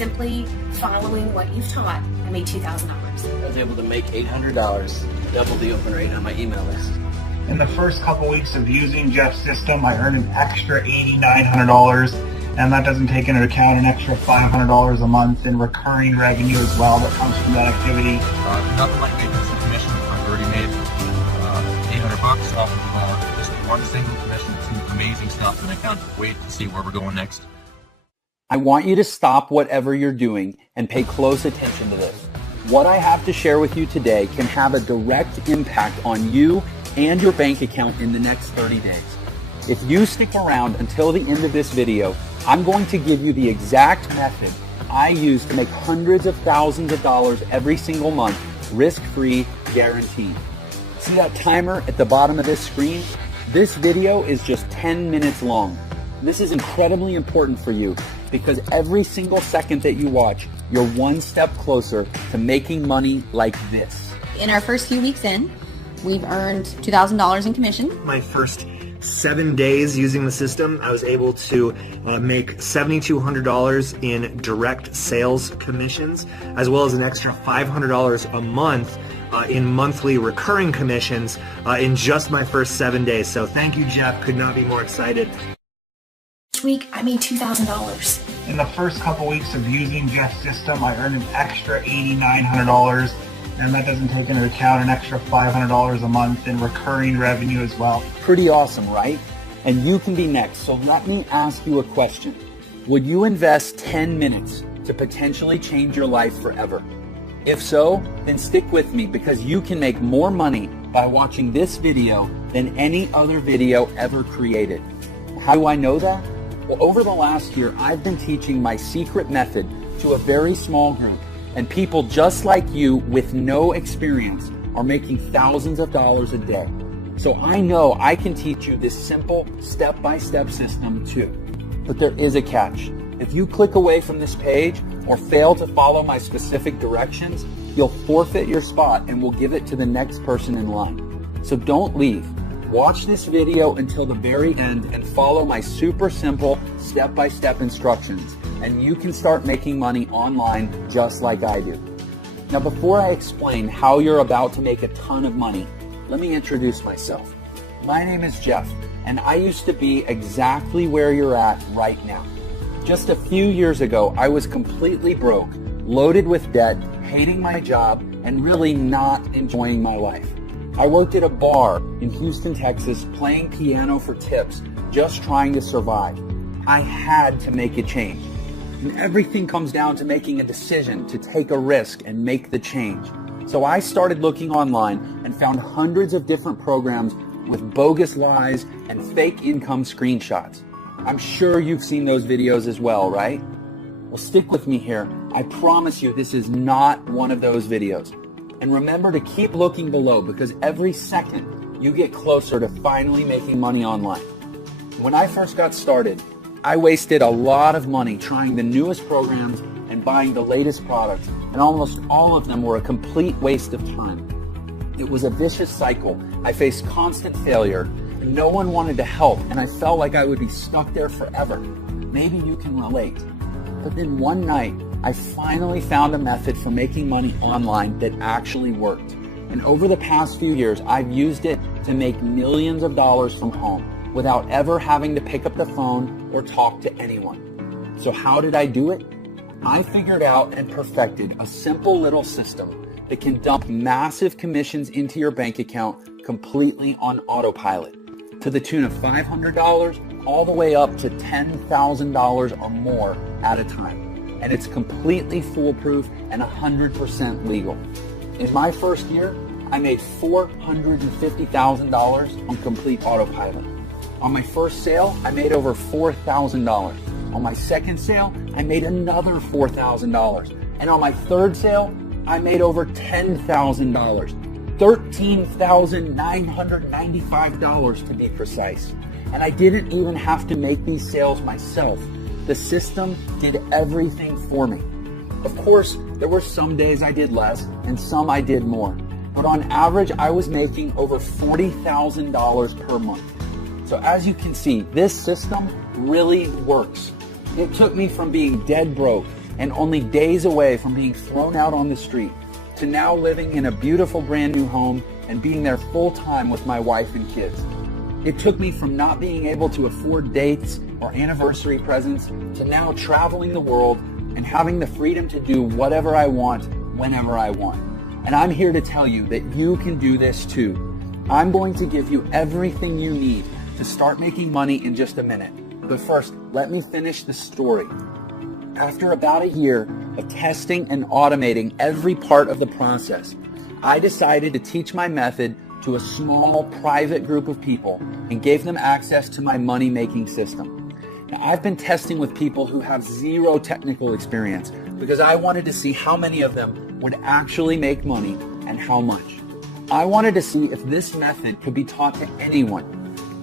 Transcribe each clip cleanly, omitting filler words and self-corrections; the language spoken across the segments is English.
simply following what you've taught, I made $2,000. I was able to make $800, double the open rate on my email list. In the first couple weeks of using Jeff's system, I earned an extra $8,900, and that doesn't take into account an extra $500 a month in recurring revenue as well that comes from that activity. Nothing like making some commission. I've already made $800 off of just one single commission. It's amazing stuff, and I can't wait to see where we're going next. I want you to stop whatever you're doing and pay close attention to this. What I have to share with you today can have a direct impact on you and your bank account in the next 30 days. If you stick around until the end of this video, I'm going to give you the exact method I use to make hundreds of thousands of dollars every single month, risk-free, guaranteed. See that timer at the bottom of this screen? This video is just 10 minutes long. This is incredibly important for you because every single second that you watch, you're one step closer to making money like this. In our first few weeks in, we've earned $2,000 in commission. My first 7 days using the system, I was able to make $7,200 in direct sales commissions, as well as an extra $500 a month in monthly recurring commissions in just my first 7 days. So thank you, Jeff. Could not be more excited. This week, I made $2,000. In the first couple weeks of using Jeff's system, I earned an extra $8,900, and that doesn't take into account an extra $500 a month in recurring revenue as well. Pretty awesome, right? And you can be next. So let me ask you a question. Would you invest 10 minutes to potentially change your life forever? If so, then stick with me because you can make more money by watching this video than any other video ever created. How do I know that? Well, over the last year, I've been teaching my secret method to a very small group, and people just like you with no experience are making thousands of dollars a day. So I know I can teach you this simple step-by-step system too. But there is a catch. If you click away from this page or fail to follow my specific directions, you'll forfeit your spot and we'll give it to the next person in line. So don't leave. Watch this video until the very end and follow my super simple step-by-step instructions, and you can start making money online just like I do. Now, before I explain how you're about to make a ton of money, let me introduce myself. My name is Jeff, and I used to be exactly where you're at right now. Just a few years ago, I was completely broke, loaded with debt, hating my job, and really not enjoying my life. I worked at a bar in Houston, Texas, playing piano for tips, just trying to survive. I had to make a change. And everything comes down to making a decision to take a risk and make the change. So I started looking online and found hundreds of different programs with bogus lies and fake income screenshots. I'm sure you've seen those videos as well, right? Well, stick with me here. I promise you this is not one of those videos. And remember to keep looking below because every second you get closer to finally making money online. When I first got started, I wasted a lot of money trying the newest programs and buying the latest products, and almost all of them were a complete waste of time. It was a vicious cycle. I faced constant failure, and no one wanted to help, and I felt like I would be stuck there forever. Maybe you can relate. But then one night, I finally found a method for making money online that actually worked. And over the past few years, I've used it to make millions of dollars from home without ever having to pick up the phone or talk to anyone. So how did I do it? I figured out and perfected a simple little system that can dump massive commissions into your bank account completely on autopilot to the tune of $500 all the way up to $10,000 or more at a time. And it's completely foolproof and 100% legal. In my first year, I made $450,000 on complete autopilot. On my first sale, I made over $4,000. On my second sale, I made another $4,000. And on my third sale, I made over $10,000. $13,995 to be precise. And I didn't even have to make these sales myself. The system did everything for me. Of course, there were some days I did less and some I did more. But on average, I was making over $40,000 per month. So as you can see, this system really works. It took me from being dead broke and only days away from being thrown out on the street, to now living in a beautiful brand new home and being there full time with my wife and kids. It took me from not being able to afford dates or anniversary presents to now traveling the world and having the freedom to do whatever I want, whenever I want. And I'm here to tell you that you can do this too. I'm going to give you everything you need to start making money in just a minute. But first, let me finish the story. After about a year of testing and automating every part of the process, I decided to teach my method to a small private group of people and gave them access to my money-making system. Now, I've been testing with people who have zero technical experience because I wanted to see how many of them would actually make money and how much. I wanted to see if this method could be taught to anyone,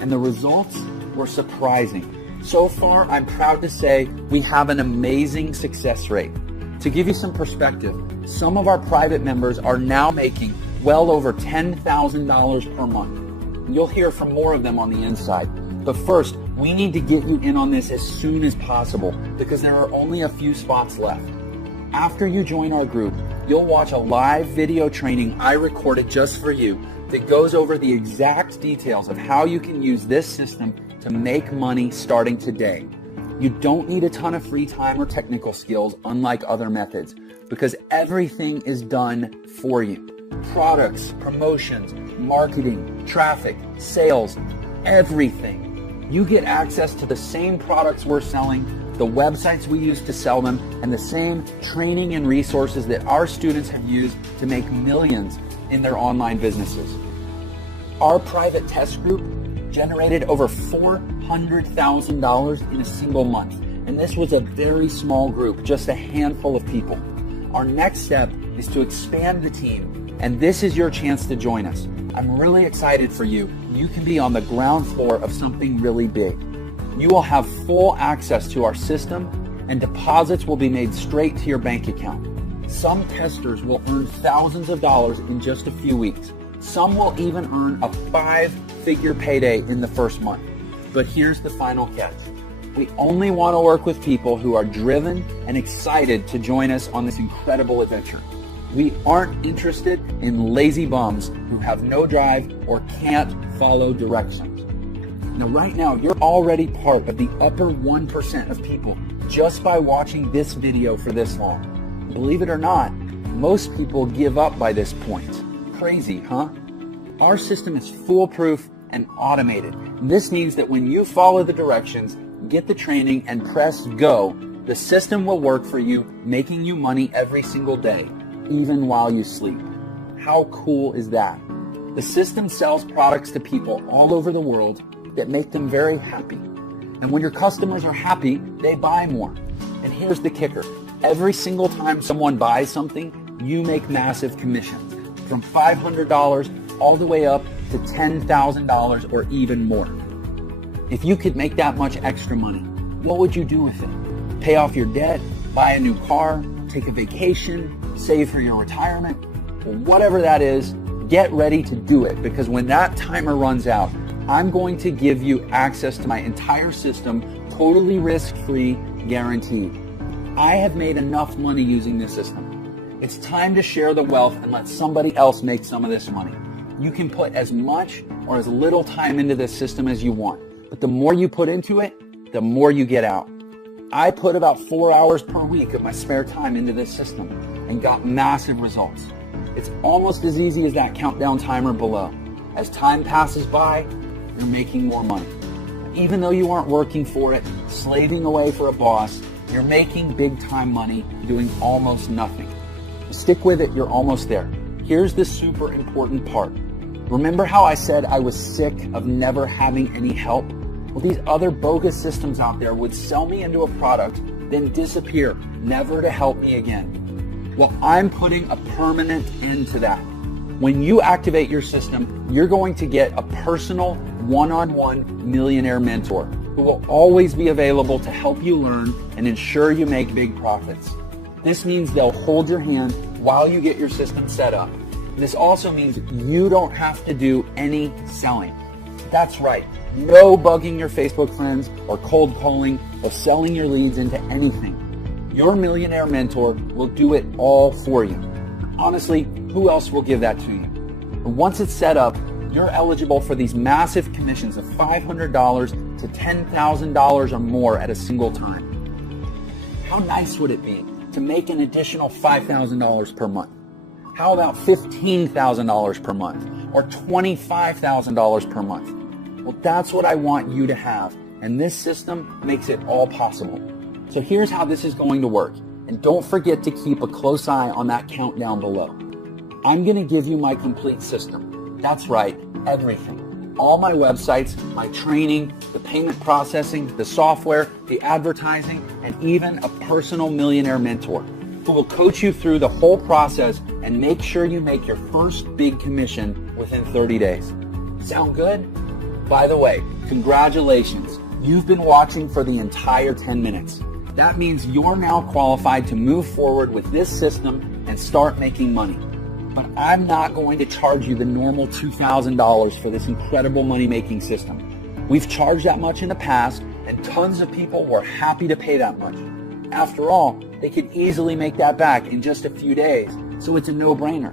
and the results were surprising. So far, I'm proud to say we have an amazing success rate. To give you some perspective, some of our private members are now making well over $10,000 per month. You'll hear from more of them on the inside. But first, we need to get you in on this as soon as possible because there are only a few spots left. After you join our group, you'll watch a live video training I recorded just for you that goes over the exact details of how you can use this system to make money starting today. You don't need a ton of free time or technical skills, unlike other methods, because everything is done for you. Products, promotions, marketing, traffic, sales, everything. You get access to the same products we're selling, the websites we use to sell them, and the same training and resources that our students have used to make millions in their online businesses. Our private test group generated over $400,000 in a single month, and this was a very small group, just a handful of people. Our next step is to expand the team, and this is your chance to join us. I'm really excited for you. You can be on the ground floor of something really big. You will have full access to our system, and deposits will be made straight to your bank account. Some testers will earn thousands of dollars in just a few weeks. Some will even earn a 5-figure payday in the first month. But here's the final catch. We only want to work with people who are driven and excited to join us on this incredible adventure. We aren't interested in lazy bums who have no drive or can't follow directions. Now, right now, you're already part of the upper 1% of people just by watching this video for this long. Believe it or not, most people give up by this point. Crazy, huh? Our system is foolproof and automated. This means that when you follow the directions, get the training, and press go, the system will work for you, making you money every single day, even while you sleep. How cool is that? The system sells products to people all over the world that make them very happy. And when your customers are happy, they buy more. And here's the kicker. Every single time someone buys something, you make massive commissions, from $500 all the way up to $10,000 or even more. If you could make that much extra money, what would you do with it? Pay off your debt, buy a new car, take a vacation, save for your retirement? Well, whatever that is, get ready to do it, because when that timer runs out, I'm going to give you access to my entire system, totally risk-free, guaranteed. I have made enough money using this system. It's time to share the wealth and let somebody else make some of this money. You can put as much or as little time into this system as you want, but the more you put into it, the more you get out. I put about 4 hours per week of my spare time into this system and got massive results. It's almost as easy as that countdown timer below. As time passes by, you're making more money. Even though you aren't working for it, slaving away for a boss, you're making big time money doing almost nothing. Stick with it, you're almost there. Here's the super important part. Remember how I said I was sick of never having any help? Well, these other bogus systems out there would sell me into a product, then disappear, never to help me again. Well, I'm putting a permanent end to that. When you activate your system, you're going to get a personal one-on-one millionaire mentor who will always be available to help you learn and ensure you make big profits. This means they'll hold your hand while you get your system set up. This also means you don't have to do any selling. That's right, no bugging your Facebook friends or cold calling or selling your leads into anything. Your millionaire mentor will do it all for you. Honestly, who else will give that to you? And once it's set up, you're eligible for these massive commissions of $500 to $10,000 or more at a single time. How nice would it be to make an additional $5,000 per month? How about $15,000 per month or $25,000 per month? Well, that's what I want you to have, and this system makes it all possible. So here's how this is going to work, and don't forget to keep a close eye on that countdown below. I'm going to give you my complete system. That's right, everything. All my websites, my training, the payment processing, the software, the advertising, and even a personal millionaire mentor who will coach you through the whole process and make sure you make your first big commission within 30 days. Sound good? By the way, congratulations. You've been watching for the entire 10 minutes. That means you're now qualified to move forward with this system and start making money. But I'm not going to charge you the normal $2,000 for this incredible money-making system. We've charged that much in the past, and tons of people were happy to pay that much. After all, they could easily make that back in just a few days, so it's a no-brainer.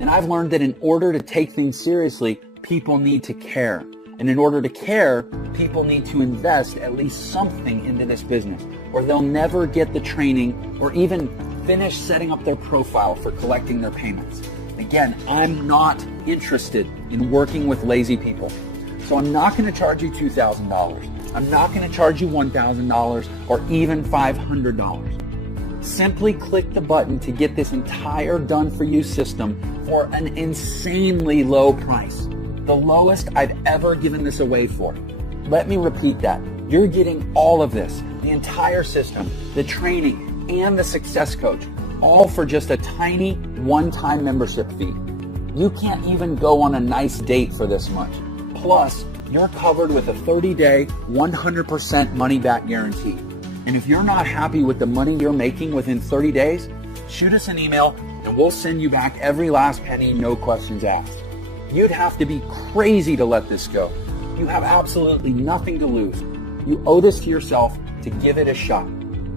And I've learned that in order to take things seriously, people need to care. And in order to care, people need to invest at least something into this business, or they'll never get the training or even finish setting up their profile for collecting their payments. Again, I'm not interested in working with lazy people. So I'm not going to charge you $2,000. I'm not going to charge you $1,000 or even $500. Simply click the button to get this entire done-for-you system for an insanely low price. The lowest I've ever given this away for. Let me repeat that. You're getting all of this, the entire system, the training, and the success coach, all for just a tiny one-time membership fee. You can't even go on a nice date for this much. Plus, you're covered with a 30-day, 100% money-back guarantee. And if you're not happy with the money you're making within 30 days, shoot us an email and we'll send you back every last penny, no questions asked. You'd have to be crazy to let this go. You have absolutely nothing to lose. You owe this to yourself to give it a shot.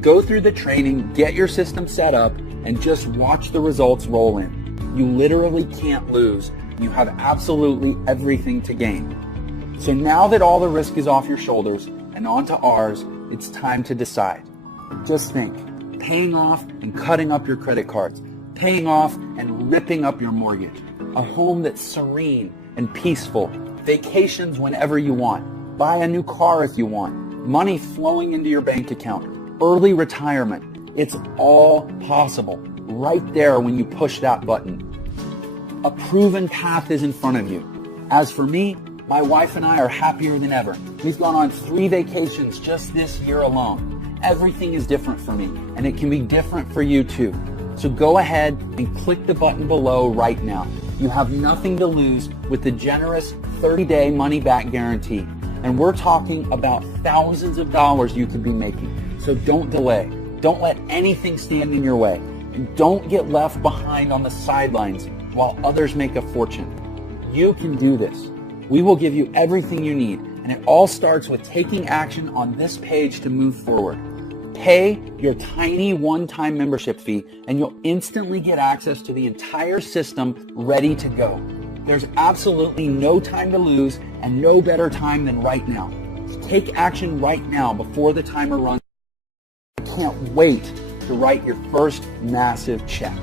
Go through the training, get your system set up, and just watch the results roll in. You literally can't lose. You have absolutely everything to gain. So now that all the risk is off your shoulders and onto ours, it's time to decide. Just think, paying off and cutting up your credit cards, paying off and ripping up your mortgage, a home that's serene and peaceful, vacations whenever you want, buy a new car if you want, money flowing into your bank account, early retirement. It's all possible right there when you push that button. A proven path is in front of you. As for me, my wife and I are happier than ever. We've gone on 3 vacations just this year alone. Everything is different for me, and it can be different for you too. So go ahead and click the button below right now. You have nothing to lose with the generous 30-day money-back guarantee. And we're talking about thousands of dollars you could be making. So don't delay. Don't let anything stand in your way. And don't get left behind on the sidelines while others make a fortune. You can do this. We will give you everything you need. And it all starts with taking action on this page to move forward. Pay your tiny one-time membership fee and you'll instantly get access to the entire system ready to go. There's absolutely no time to lose and no better time than right now. Take action right now before the timer runs. I can't wait to write your first massive check.